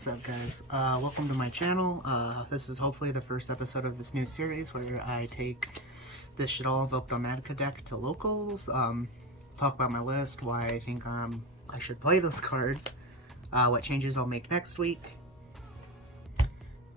What's up, guys? Welcome to my channel. This is hopefully the first episode of this new series where I take this Shaddoll Invoked Dogmatika deck to locals, talk about my list, why I think I should play those cards, what changes I'll make next week.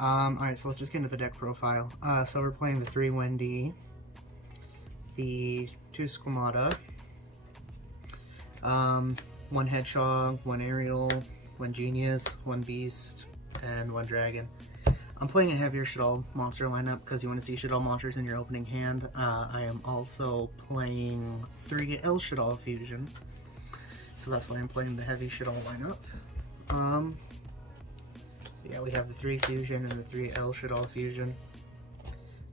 Alright, so let's just get into the deck profile. So we're playing the 3 Wendy, the 2 Squamata, 1 Hedgehog, 1 Aerial, 1 Genius, 1 Beast, and 1 Dragon. I'm playing a heavier Shaddoll monster lineup because you want to see Shaddoll monsters in your opening hand. I am also playing 3 L Shaddoll Fusion, so that's why I'm playing the heavy Shaddoll lineup. Yeah, we have the 3 Fusion and the 3 L Shaddoll Fusion.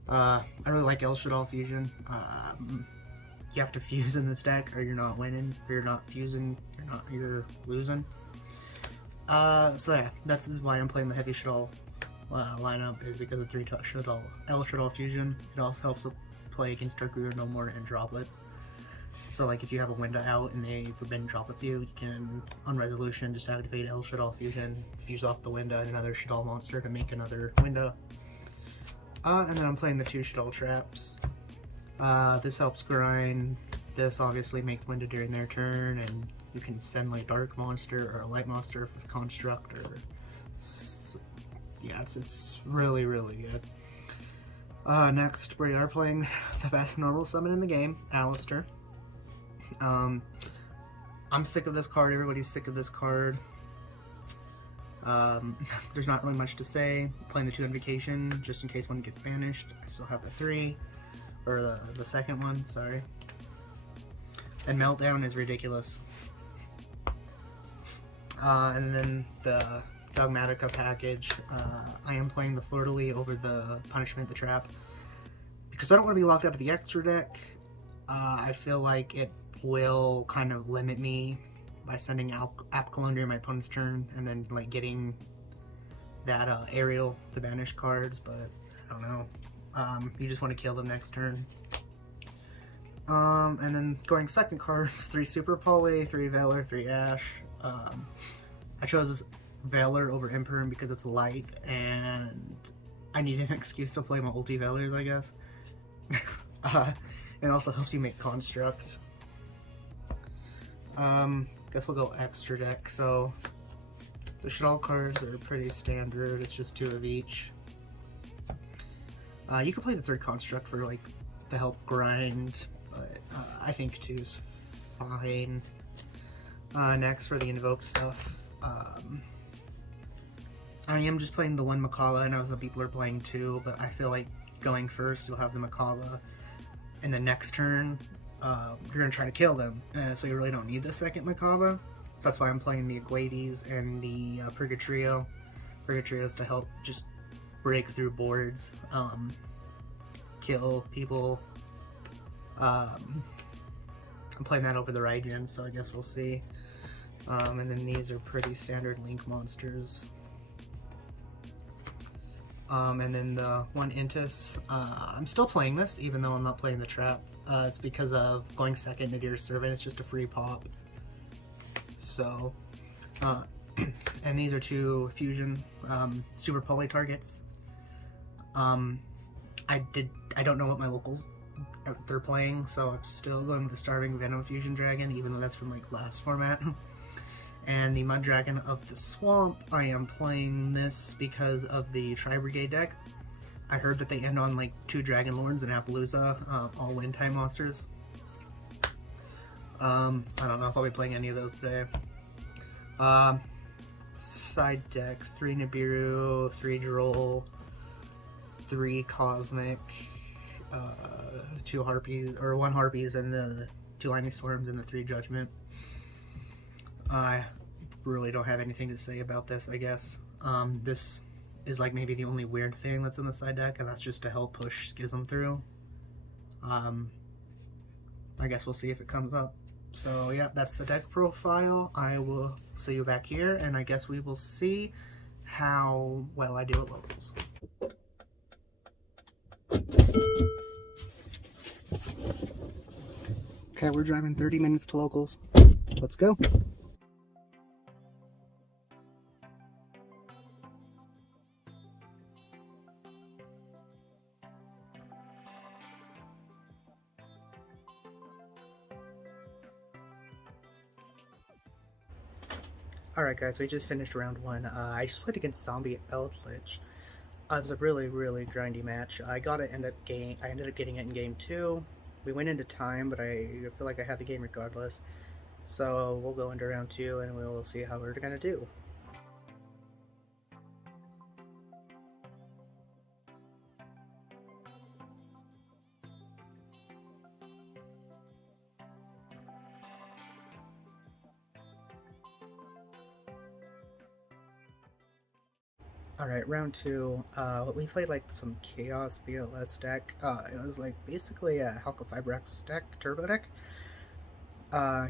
I really like L Shaddoll Fusion. You have to fuse in this deck or you're not winning. If you're not fusing, you're losing. So yeah, that's why I'm playing the heavy Shaddoll lineup, is because of 3 Shaddoll, L Shaddoll Fusion. It also helps play against Dark Reader No More and Droplets. So like if you have a window out and they forbidden Droplets you can, on resolution, just activate L Shaddoll Fusion, fuse off the window and another Shaddoll monster to make another window. And then I'm playing the 2 Shaddoll Traps. This helps grind. This obviously makes window during their turn, and you can send like dark monster or a light monster with construct, or yeah, it's really good. Next we are playing the best normal summon in the game, Alistair. I'm sick of this card. Everybody's sick of this card. There's not really much to say. I'm playing the 2 Invocation just in case one gets banished. I still have the 3, or the second one, sorry. And Meltdown is ridiculous. And then the Dogmatika package, I am playing the Fleur-de-Lis over the Punishment, the Trap, because I don't want to be locked out of the extra deck. I feel like it will kind of limit me by sending App Cologne during my opponent's turn, and then like getting that Aerial to banish cards, but I don't know. You just want to kill them next turn. And then going second cards, 3 Super Poly, 3 Valor, 3 Ash. I chose Valor over Imperm because it's light, and I need an excuse to play my ulti Valors, I guess. It also helps you make constructs. Guess we'll go extra deck. So the Shaddoll cards are pretty standard. It's just 2 of each. You can play the 3rd construct for like to help grind, but I think 2 is fine. Next for the invoked stuff, I am just playing the 1 Macabre. I know some people are playing 2, but I feel like going first you'll have the Macabre, and the next turn you're gonna try to kill them, so you really don't need the 2nd Macabre. So that's why I'm playing the Aguades and the Purgatrio. Purgatrio is to help just break through boards, kill people. I'm playing that over the Raijin, so I guess we'll see. And then these are pretty standard Link monsters. And then the 1 Intis, I'm still playing this even though I'm not playing the Trap. It's because of going second Nadir's Servant. It's just a free pop. So, and these are 2 Fusion Super Poly targets. I don't know what my locals they're playing, so I'm still going with the Starving Venom Fusion Dragon, even though that's from like last format. And the Mud Dragon of the Swamp, I am playing this because of the Tri-Brigade deck. I heard that they end on like 2 Dragon Lords and Appaloosa, all wind type monsters. I don't know if I'll be playing any of those today. Side deck, 3 Nibiru, 3 Droll, 3 Cosmic, 2 Harpies, or 1 Harpies, and the 2 Lightning Storms and the 3 Judgment. I really don't have anything to say about this, I guess. This is like maybe the only weird thing that's in the side deck, and that's just to help push Schism through. I guess we'll see if it comes up. So yeah, that's the deck profile. I will see you back here, and I guess we will see how well I do at locals. Okay, we're driving 30 minutes to locals. Let's go. Alright guys, we just finished round 1. I just played against Zombie Eldritch. It was a really, really grindy match. I ended up getting it in game 2. We went into time, but I feel like I had the game regardless. So we'll go into round 2 and we'll see how we're gonna do. Alright, round 2. We played like some Chaos BLS deck. It was like basically a Halka deck, Turbo deck.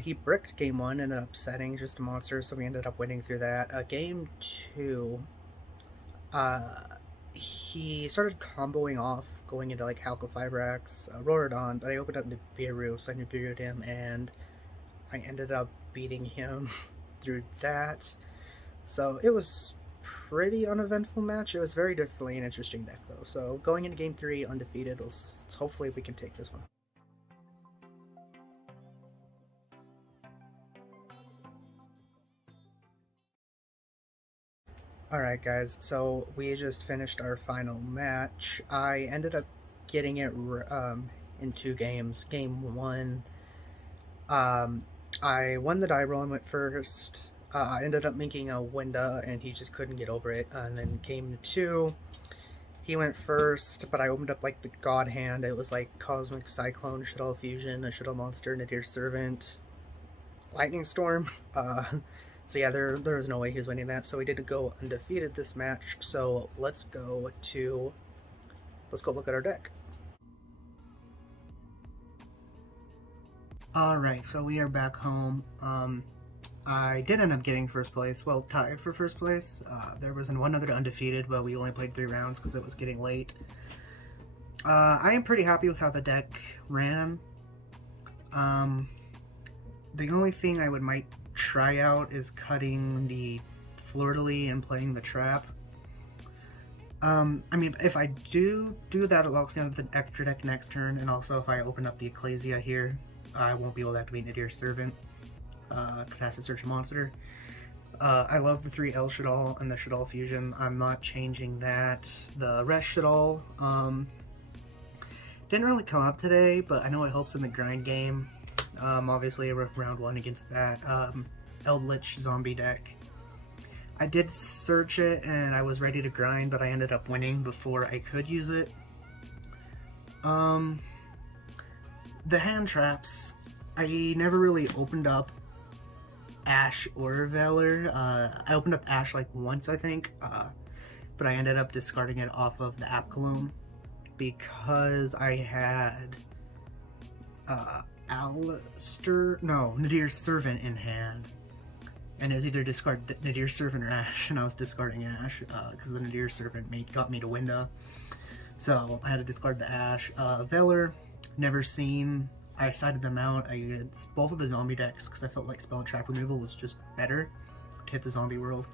He bricked game 1, ended up setting just a monster, so we ended up winning through that. Game 2, he started comboing off, going into like Halka Roaradon, but I opened up Nibiru, so I Nibiru'd him, and I ended up beating him through that. So it was pretty uneventful match. It was very definitely an interesting deck though. So going into game 3 undefeated, hopefully we can take this one. Alright guys, so we just finished our final match. I ended up getting it in 2 games. Game 1, I won the die roll and went first. I ended up making a Winda and he just couldn't get over it. And then game 2, he went first, but I opened up like the God Hand. It was like Cosmic Cyclone, Shaddoll Fusion, a Shaddoll Monster, Nadir Servant, Lightning Storm. So yeah, there was no way he was winning that. So we didn't go undefeated this match. So let's go look at our deck. Alright, so we are back home. I did end up getting first place, well, tied for first place. There was one other undefeated, but we only played 3 rounds because it was getting late. I am pretty happy with how the deck ran. The only thing I might try out is cutting the Fleur-de-Lis and playing the Trap. I mean, if I do that, it locks me out of the extra deck next turn, and also if I open up the Ecclesia here, I won't be able to activate Nadir Servant, because it has to search a monster. I love the 3 El Shaddoll and the Shaddoll Fusion. I'm not changing that. The rest Shaddoll, didn't really come up today, but I know it helps in the grind game. Obviously round 1 against that Eldritch zombie deck. I did search it and I was ready to grind, but I ended up winning before I could use it. The hand traps, I never really opened up Ash or Valor. I opened up Ash like once, I think, but I ended up discarding it off of the Apcalome because I had Nadir Servant in hand, and it was either discard Nadir Servant or Ash, and I was discarding Ash because the Nadir Servant got me to Winda, so I had to discard the Ash. Valor, never seen. I sided them out. I did both of the zombie decks because I felt like Spell and Trap removal was just better to hit the zombie world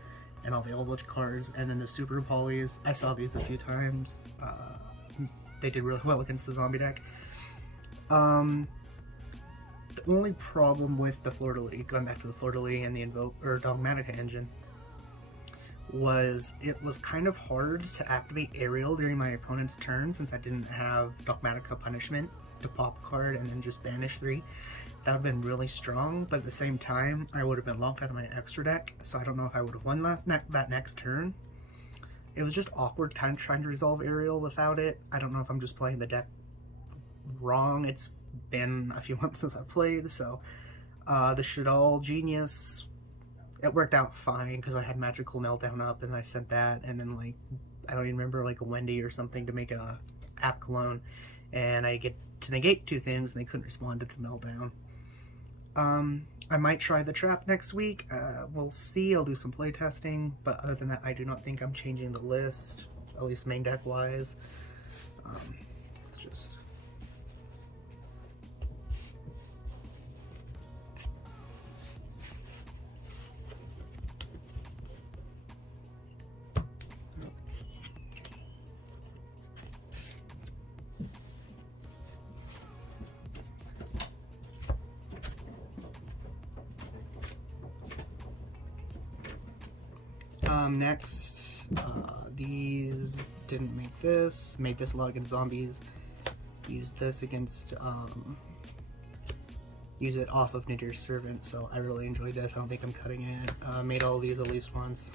and all the Eldritch cards, and then the Super Polys. I saw these a few times. They did really well against the zombie deck. The only problem with the Fleur-de-Lis, going back to the Fleur-de-Lis and the Dogmatika engine, was it was kind of hard to activate Aerial during my opponent's turn since I didn't have Dogmatika Punishment to pop a card and then just banish 3. That would have been really strong, but at the same time, I would have been locked out of my extra deck, so I don't know if I would have won that next turn. It was just awkward kind of trying to resolve Aerial without it. I don't know if I'm just playing the deck wrong. It's been a few months since I played, so the Shaddoll Genius, it worked out fine because I had Magical Meltdown up and I sent that, and then like I don't even remember, like a Wendy or something to make a app clone, and I get to negate 2 things and they couldn't respond to Meltdown. I might try the Trap next week. We'll see. I'll do some play testing, but other than that, I do not think I'm changing the list, at least main deck wise. It's just Next, these didn't make this. Made this a lot against zombies. Used this against, use it off of Nadir's Servant, so I really enjoyed this. I don't think I'm cutting it. Made all of these at least once.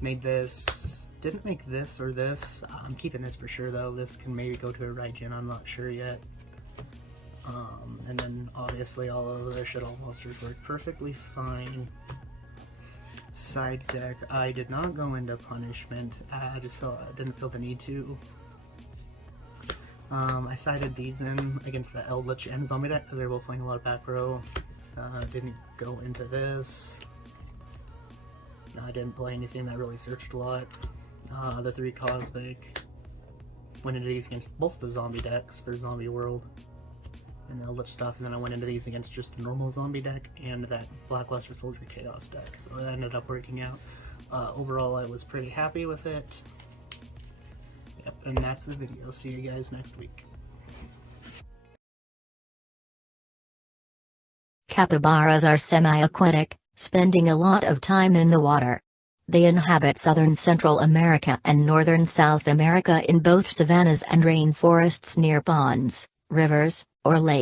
Made this. Didn't make this or this. I'm keeping this for sure though. This can maybe go to a Raijin, I'm not sure yet. And then obviously all of the Shaddoll monsters work perfectly fine. Side deck, I did not go into Punishment. I just didn't feel the need to. I sided these in against the Eldritch and Zombie deck because they were both playing a lot of back row. Didn't go into this. I didn't play anything that really searched a lot. The 3 Cosmic. Went into these against both the zombie decks for Zombie World and the Eldritch stuff, and then I went into these against just the normal zombie deck and that Blackluster Soldier Chaos deck, so that ended up working out. Overall, I was pretty happy with it. Yep, and that's the video. See you guys next week. Capybaras are semi-aquatic, spending a lot of time in the water. They inhabit southern Central America and northern South America in both savannas and rainforests near ponds, rivers, or lakes.